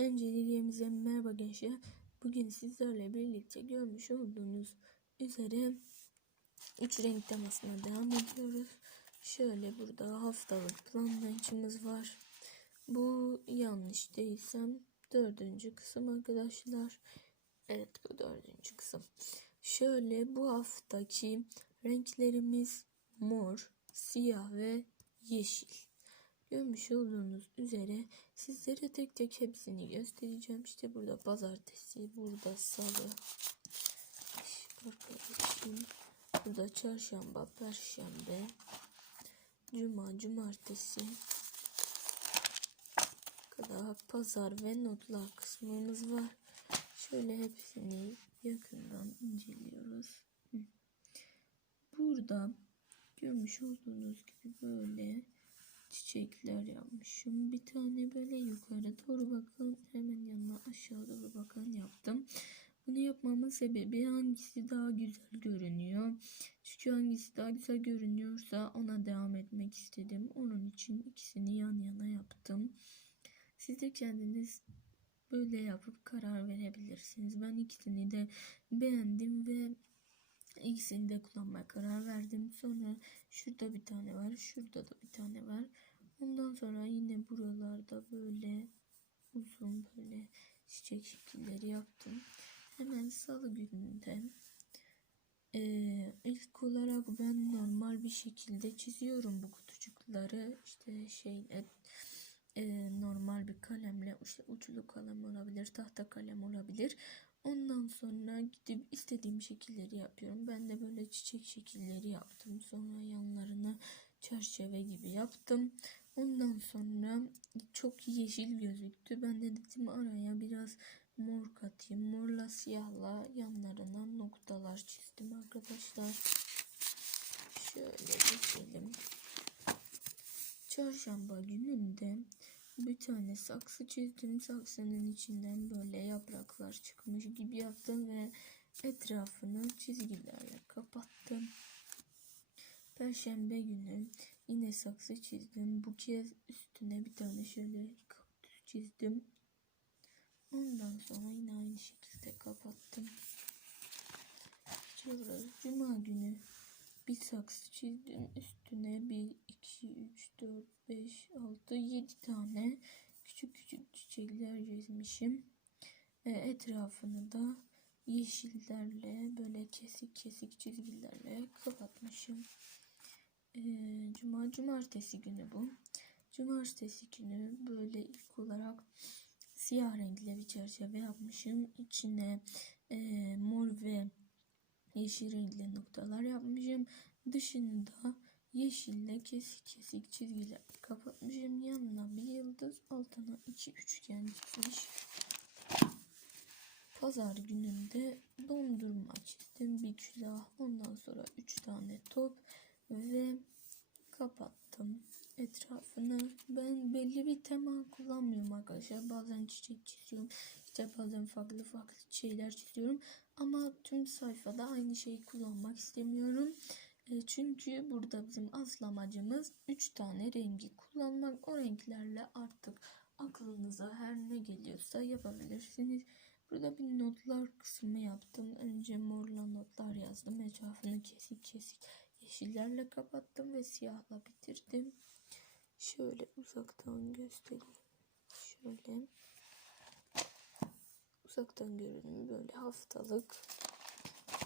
Öncelikle merhaba gençler. Bugün sizlerle birlikte görmüş olduğunuz üzere 3 renk temasına devam ediyoruz. Şöyle burada haftalık planlayıcımız var. Bu yanlış değilsem dördüncü kısım arkadaşlar. Evet bu dördüncü kısım. Şöyle bu haftaki renklerimiz mor, siyah ve yeşil. Görmüş olduğunuz üzere sizlere tek tek hepsini göstereceğim. İşte burada pazartesi, burada salı, burada çarşamba, perşembe, cuma, cumartesi kadar pazar ve notlar kısmımız var. Şöyle hepsini yakından inceliyoruz. Burada görmüş olduğunuz gibi böyle çiçekler yapmışım. Bir tane böyle yukarı doğru bakın hemen yanına aşağı doğru bakın yaptım. Bunu yapmamın sebebi hangisi daha güzel görünüyor. Çünkü hangisi daha güzel görünüyorsa ona devam etmek istedim. Onun için ikisini yan yana yaptım. Siz de kendiniz böyle yapıp karar verebilirsiniz. Ben ikisini de beğendim ve ikisini de kullanmaya karar verdim. Sonra şurada bir tane var. Şurada da bir tane var. Ondan sonra yine buralarda böyle uzun böyle çiçek şekilleri yaptım. Hemen salı gününde ee, ilk olarak ben normal bir şekilde çiziyorum bu kutucukları. İşte şeyle e, normal bir kalemle işte uçlu kalem olabilir, tahta kalem olabilir. Ondan sonra gidip istediğim şekilleri yapıyorum. Ben de böyle çiçek şekilleri yaptım. Sonra yanlarını çerçeve gibi yaptım. Ondan sonra çok yeşil gözüktü. Ben de dedim araya biraz mor katayım. Morla siyahla yanlarına noktalar çizdim arkadaşlar. Şöyle geçelim. Çarşamba gününde bir tane saksı çizdim. Saksının içinden böyle yapraklar çıkmış gibi yaptım ve etrafını çizgilerle kapattım. Perşembe günü yine saksı çizdim. Bu kez üstüne bir tane şöyle kaktüs çizdim. Ondan sonra yine aynı şekilde kapattım. Geçiyoruz. Cuma günü bir saksı çizdim. Üstüne bir, iki, üç, dört, beş, altı, yedi tane küçük küçük çiçekler çizmişim. E, etrafını da yeşillerle böyle kesik kesik çizgilerle kapatmışım. E, Cuma cumartesi günü bu. Cumartesi günü böyle ilk olarak siyah renkli bir çerçeve yapmışım. İçine e, mor ve yeşil renkli noktalar yapmışım. Dışında yeşille kesik kesik çizgiler kapatmışım. Yanına bir yıldız, altına iki üçgen çizmiş. Pazar gününde dondurma çizdim. Bir külah, ondan sonra üç tane top ve kapattım etrafını. Ben belli bir tema kullanmıyorum arkadaşlar. Bazen çiçek çiziyorum. İşte bazen farklı farklı şeyler çiziyorum. Ama tüm sayfada aynı şeyi kullanmak istemiyorum. E, çünkü burada bizim asıl amacımız 3 tane rengi kullanmak. O renklerle artık aklınıza her ne geliyorsa yapabilirsiniz. Burada bir notlar kısmı yaptım. Önce morla notlar yazdım. Etrafını kesik kesik yeşillerle kapattım ve siyahla bitirdim. Şöyle uzaktan göstereyim. Şöyle uzaktan görünümü böyle haftalık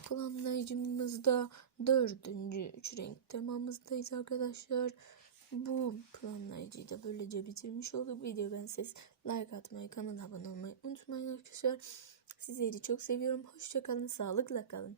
planlayıcımızda dördüncü üç renk temamızdayız arkadaşlar. Bu planlayıcıyı da böylece bitirmiş olduk. Video ben siz like atmayı, kanala abone olmayı unutmayın arkadaşlar. Sizleri çok seviyorum. Hoşçakalın, sağlıkla kalın.